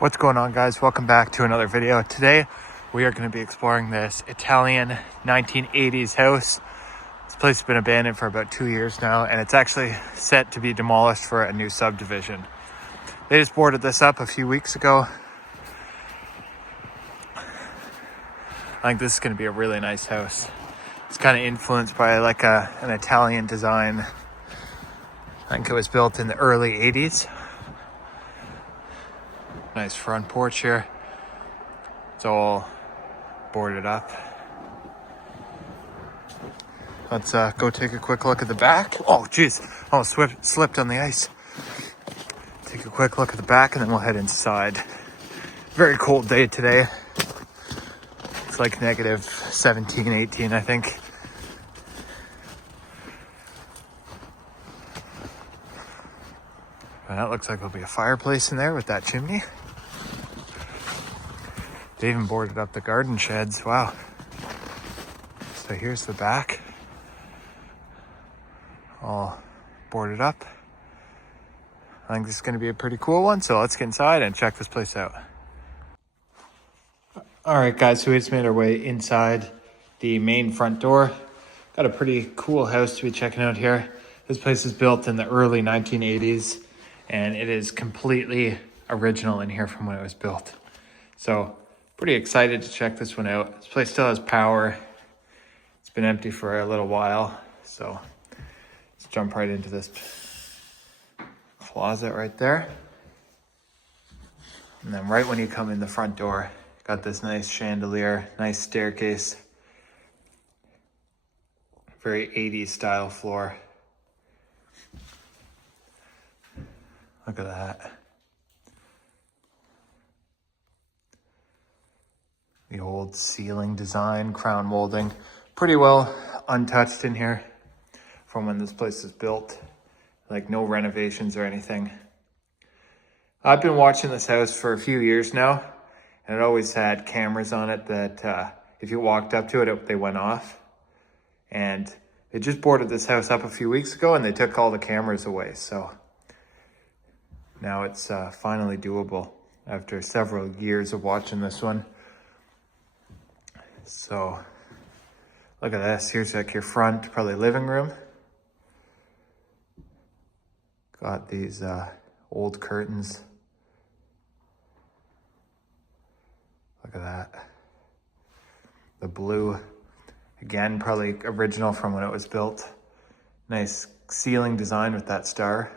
What's going on, guys? Welcome back to another video. Today we are going to be exploring this Italian 1980s house. This place has been abandoned for about 2 years now, and it's actually set to be demolished for a new subdivision. They just boarded this up a few weeks ago. I think this is going to be a really nice house. It's kind of influenced by like an Italian design. I think it was built in the early 80s. Nice front porch here. It's all boarded up. Let's go take a quick look at the back. Oh, geez. Almost slipped on the ice. Take a quick look at the back and then we'll head inside. Very cold day today. It's like negative 17, 18, I think. And that looks like there'll be a fireplace in there with that chimney. They even boarded up the garden sheds. Wow. So here's the back. All boarded up. I think this is going to be a pretty cool one. So let's get inside and check this place out. All right, guys. So we just made our way inside the main front door. Got a pretty cool house to be checking out here. This place is built in the early 1980s. And it is completely original in here from when it was built. So pretty excited to check this one out. This place still has power. It's been empty for a little while. So let's jump right into this closet right there. And then right when you come in the front door, got this nice chandelier, nice staircase. Very 80s style floor. Look at that. The old ceiling design, crown molding. Pretty well untouched in here from when this place was built. Like no renovations or anything. I've been watching this house for a few years now. And it always had cameras on it that if you walked up to it, they went off. And they just boarded this house up a few weeks ago and they took all the cameras away. So now it's finally doable after several years of watching this one. So look at this. Here's like your front, probably living room. Got these old curtains. Look at that. The blue, again, probably original from when it was built. Nice ceiling design with that star.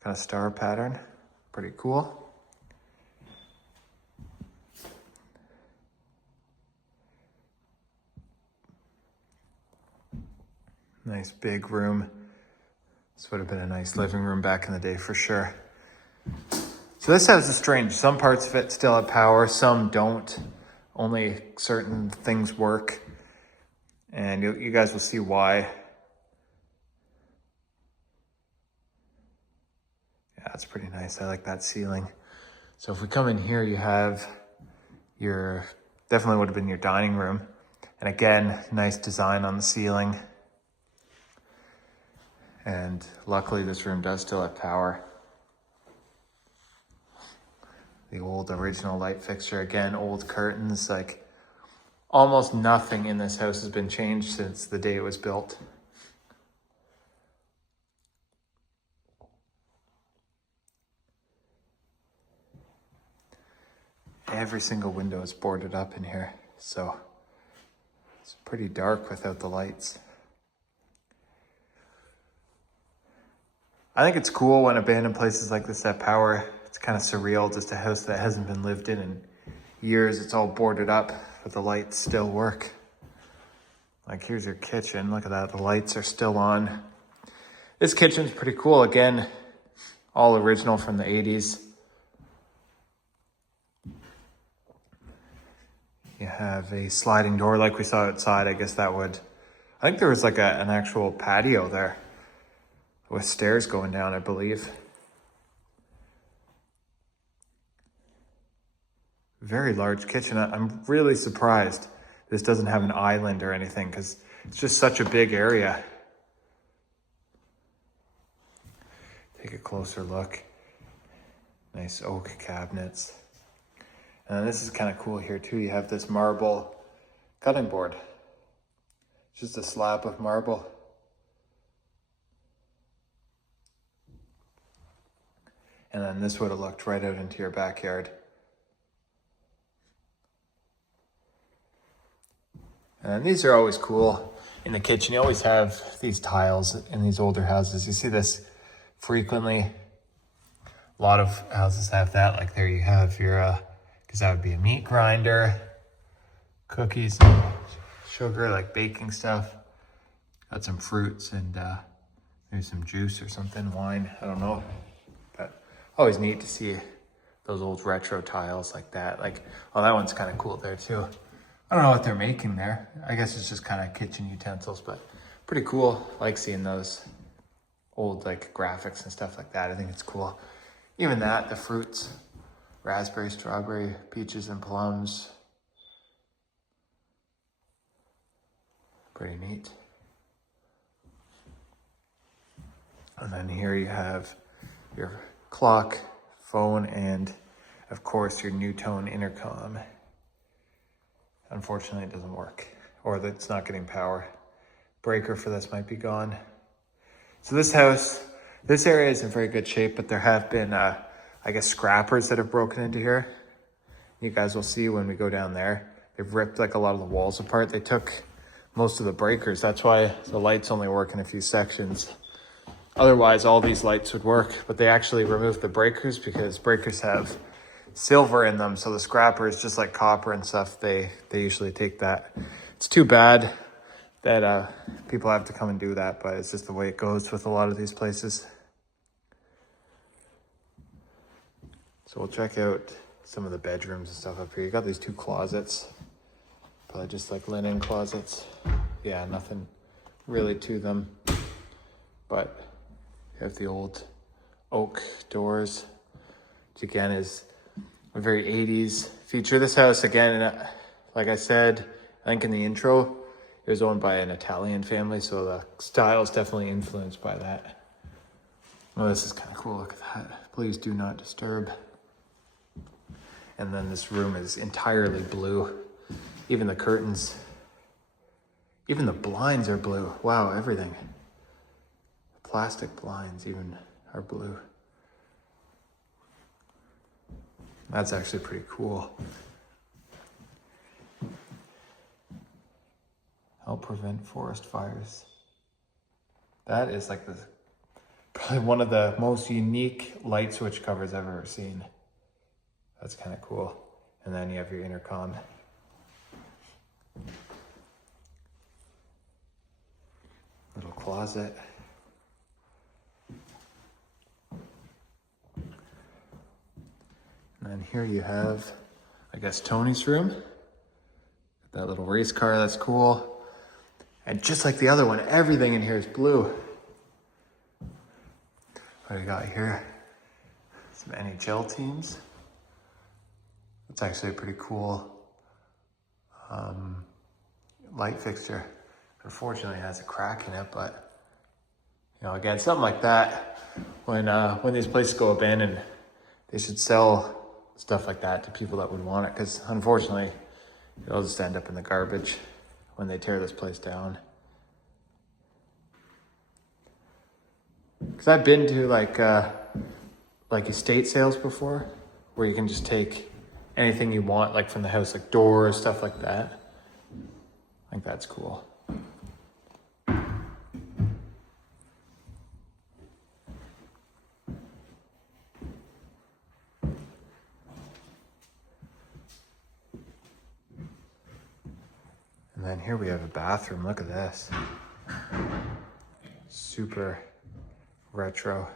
Kind of star pattern. Pretty cool. Nice big room. This would have been a nice living room back in the day for sure. So this house is strange. Some parts of it still have power, some don't. Only certain things work. And you guys will see why. Yeah, it's pretty nice. I like that ceiling. So if we come in here, you have your, definitely would have been your dining room. And again, nice design on the ceiling. And luckily this room does still have power. The old original light fixture, again, old curtains, like almost nothing in this house has been changed since the day it was built. Every single window is boarded up in here, so it's pretty dark without the lights. I think it's cool when abandoned places like this have power. It's kind of surreal, just a house that hasn't been lived in years. It's all boarded up, but the lights still work. Like here's your kitchen. Look at that, the lights are still on. This kitchen's pretty cool. Again, all original from the 80s. You have a sliding door like we saw outside. I guess that would, I think there was like an actual patio there with stairs going down, I believe. Very large kitchen. I'm really surprised this doesn't have an island or anything because it's just such a big area. Take a closer look. Nice oak cabinets. And then this is kind of cool here too. You have this marble cutting board. Just a slab of marble. And then this would have looked right out into your backyard. And these are always cool. In the kitchen, you always have these tiles in these older houses. You see this frequently. A lot of houses have that. Like there you have your, because that would be a meat grinder, cookies, and sugar, like baking stuff. Got some fruits and maybe some juice or something, wine, I don't know. But always neat to see those old retro tiles like that. Like, oh, that one's kind of cool there too. I don't know what they're making there. I guess it's just kind of kitchen utensils, but pretty cool. I like seeing those old like graphics and stuff like that. I think it's cool. Even that, the fruits, raspberry, strawberry, peaches, and plums. Pretty neat. And then here you have your clock, phone, and of course your NuTone intercom. Unfortunately, it doesn't work, or that it's not getting power. Breaker for this might be gone. So this house, this area is in very good shape, but there have been, I guess, scrappers that have broken into here. You guys will see when we go down there. They've ripped like a lot of the walls apart. They took most of the breakers. That's why the lights only work in a few sections. Otherwise, all these lights would work, but they actually removed the breakers because breakers have silver in them. So the scrappers, just like copper and stuff, they usually take that. It's too bad that people have to come and do that, but it's just the way it goes with a lot of these places. So we'll check out some of the bedrooms and stuff up here. You got these two closets, probably just like linen closets. Yeah, nothing really to them, but you have the old oak doors, which again is a very 80s feature. This house, again, like I said, I think in the intro, it was owned by an Italian family, so the style is definitely influenced by that. Oh, this is kind of cool. Look at that. Please do not disturb. And then this room is entirely blue. Even the curtains, even the blinds are blue. Wow, everything. Plastic blinds even are blue. That's actually pretty cool. Help prevent forest fires. That is like probably one of the most unique light switch covers I've ever seen. That's kind of cool. And then you have your intercom. Little closet. And then here you have, I guess, Tony's room. That little race car, that's cool. And just like the other one, everything in here is blue. What do we got here? Some NHL teams. That's actually a pretty cool light fixture. Unfortunately, it has a crack in it, but you know, again, something like that. When these places go abandoned, they should sell stuff like that to people that would want it, because unfortunately, it'll just end up in the garbage when they tear this place down. Because I've been to like estate sales before, where you can just take anything you want, like from the house, like doors, stuff like that. I think that's cool. And then here we have a bathroom. Look at this. Super retro.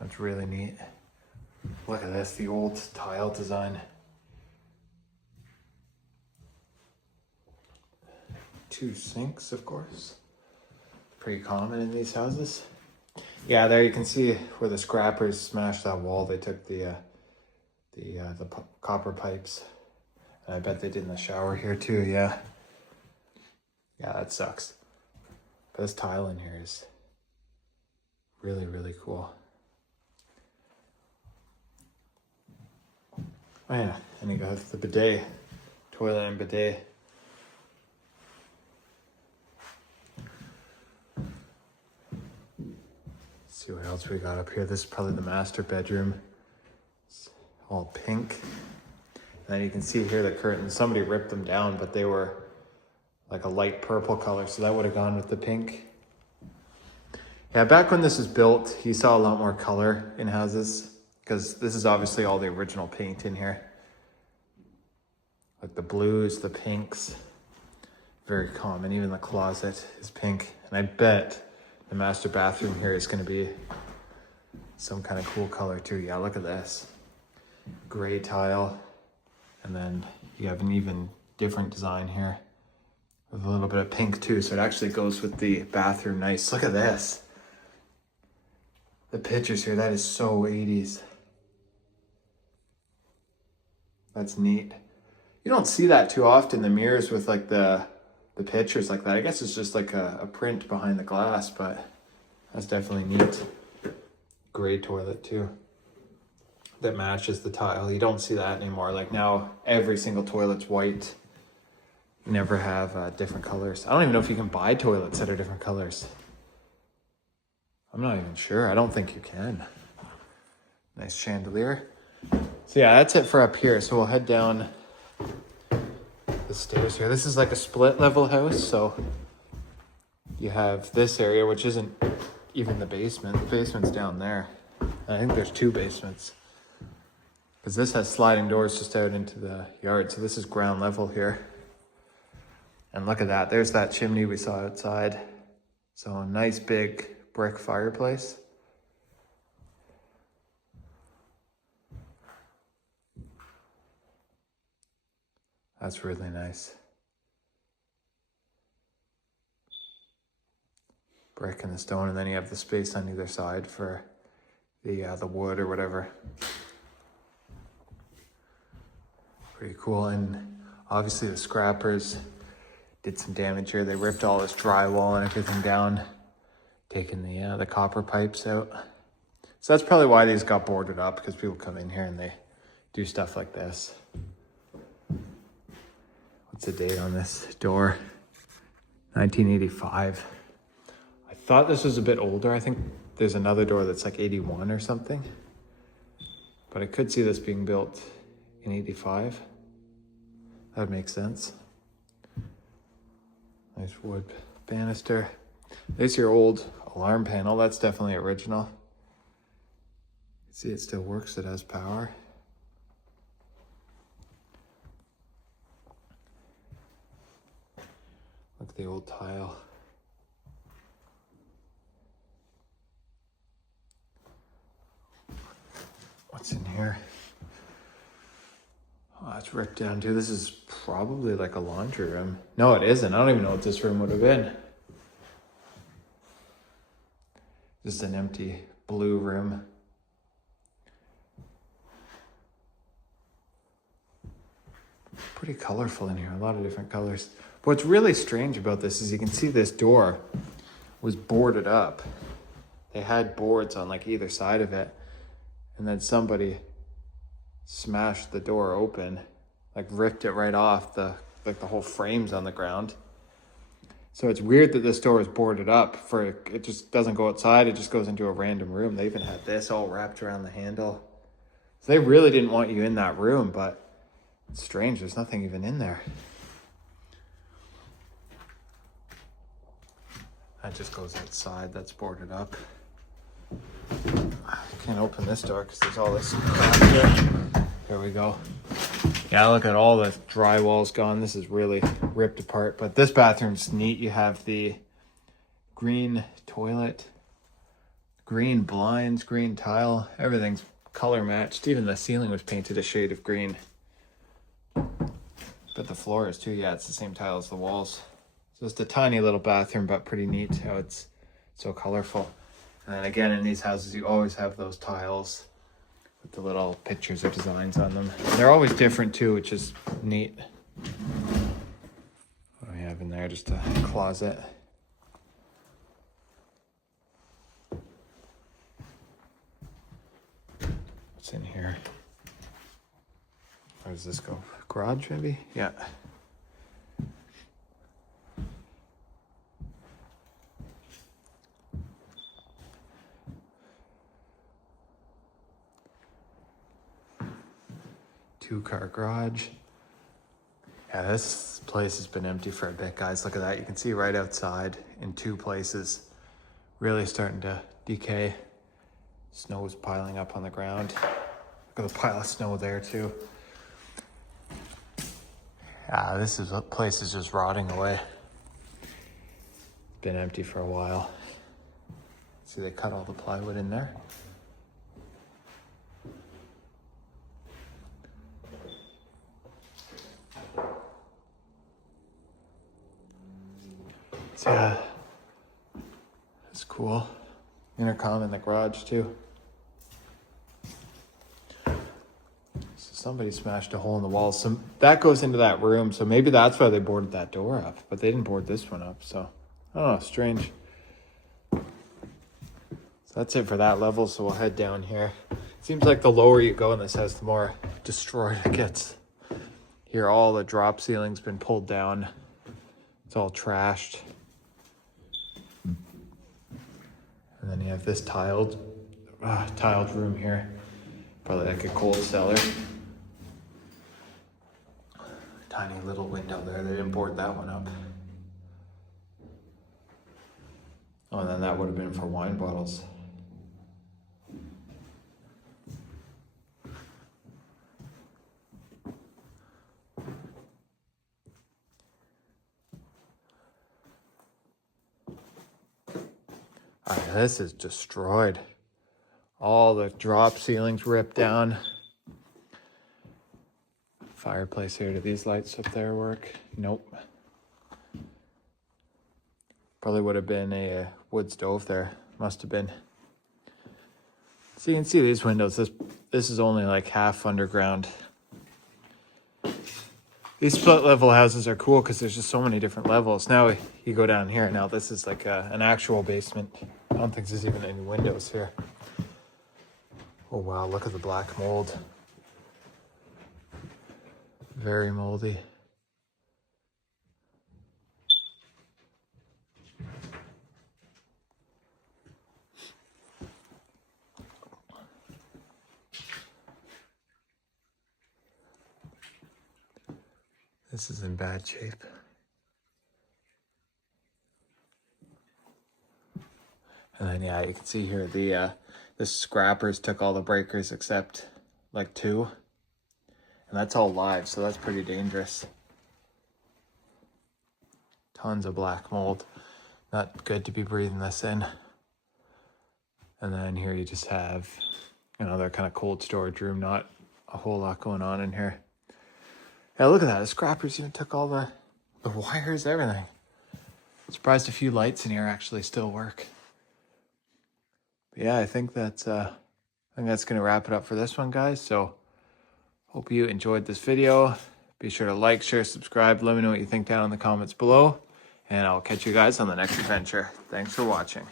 That's really neat. Look at this, the old tile design. Two sinks, of course. Pretty common in these houses. Yeah, there you can see where the scrappers smashed that wall. They took the copper pipes. And I bet they did in the shower here too, yeah. Yeah, that sucks. But this tile in here is really, really cool. Oh yeah, and you got the bidet, toilet and bidet. Let's see what else we got up here. This is probably the master bedroom. It's all pink. And then you can see here the curtains. Somebody ripped them down, but they were like a light purple color, so that would have gone with the pink. Yeah, back when this was built, you saw a lot more color in houses because this is obviously all the original paint in here. Like the blues, the pinks, very common. Even the closet is pink. And I bet the master bathroom here is gonna be some kind of cool color too. Yeah, look at this. Gray tile. And then you have an even different design here with a little bit of pink too. So it actually goes with the bathroom nice. Look at this. The pictures here, that is so 80s. That's neat. You don't see that too often, the mirrors with like the pictures like that. I guess it's just like a print behind the glass, but that's definitely neat. Gray toilet too. That matches the tile. You don't see that anymore. Like now, every single toilet's white. You never have different colors. I don't even know if you can buy toilets that are different colors. I'm not even sure. I don't think you can. Nice chandelier. So yeah, that's it for up here. So we'll head down the stairs here. This is like a split level house. So you have this area, which isn't even the basement. The basement's down there. I think there's 2 basements. Because this has sliding doors just out into the yard. So this is ground level here. And look at that. There's that chimney we saw outside. So a nice big brick fireplace. That's really nice. Brick and the stone, and then you have the space on either side for the wood or whatever. Pretty cool. And obviously the scrappers did some damage here. They ripped all this drywall and everything down, taking the copper pipes out. So that's probably why these got boarded up, because people come in here and they do stuff like this. What's the date on this door? 1985. I thought this was a bit older. I think there's another door that's like 81 or something. But I could see this being built in 85. That would make sense. Nice wood banister. There's your old alarm panel. That's definitely original. See, it still works. It has power. Look at the old tile. What's in here? Oh, it's ripped down too. This is probably like a laundry room. No, it isn't. I don't even know what this room would have been. Just an empty blue room. Pretty colorful in here, a lot of different colors. What's really strange about this is you can see this door was boarded up. They had boards on like either side of it, and then somebody smashed the door open, like ripped it right off. The whole frame's on the ground. So it's weird that this door is boarded up. It just doesn't go outside, it just goes into a random room. They even had this all wrapped around the handle. So they really didn't want you in that room, but it's strange, there's nothing even in there. That just goes outside, that's boarded up. I can't open this door because there's all this crap here. There we go. Yeah, look at all the drywall's gone. This is really ripped apart, but this bathroom's neat. You have the green toilet, green blinds, green tile, everything's color matched. Even the ceiling was painted a shade of green. But the floor is too. Yeah, it's the same tile as the walls. So it's a tiny little bathroom, but pretty neat how it's so colorful. And then again, in these houses, you always have those tiles with the little pictures or designs on them. They're always different too, which is neat. What do we have in there? Just a closet. What's in here? Where does this go? Garage, maybe? Yeah. Two-car garage. Yeah, this place has been empty for a bit, guys. Look at that. You can see right outside in two places. Really starting to decay. Snow is piling up on the ground. Look at the pile of snow there too. Ah, this place is just rotting away. Been empty for a while. See, they cut all the plywood in there. So, yeah, that's cool. Intercom in the garage too. So somebody smashed a hole in the wall. So that goes into that room. So maybe that's why they boarded that door up, but they didn't board this one up. So I don't know, strange. So that's it for that level. So we'll head down here. Seems like the lower you go in this house, the more destroyed it gets. Here, all the drop ceiling's been pulled down. It's all trashed. And then you have this tiled room here. Probably like a cold cellar. Tiny little window there. They didn't board that one up. Oh, and then that would have been for wine bottles. All right, this is destroyed. All the drop ceilings ripped down. Fireplace here. Do these lights up there work? Nope. Probably would have been a wood stove there. Must have been. So you can see these windows. This is only like half underground. These split level houses are cool because there's just so many different levels. Now you go down here. Now this is like an actual basement. I don't think there's even any windows here. Oh wow, look at the black mold. Very moldy. This is in bad shape. And then yeah, you can see here the scrappers took all the breakers except like 2. And that's all live, so that's pretty dangerous. Tons of black mold. Not good to be breathing this in. And then here you just have another kind of cold storage room. Not a whole lot going on in here. Yeah, look at that. The scrappers even took all the wires, everything. Surprised a few lights in here actually still work. But yeah, I think that's gonna wrap it up for this one, guys. So hope you enjoyed this video. Be sure to like, share, subscribe. Let me know what you think down in the comments below. And I'll catch you guys on the next adventure. Thanks for watching.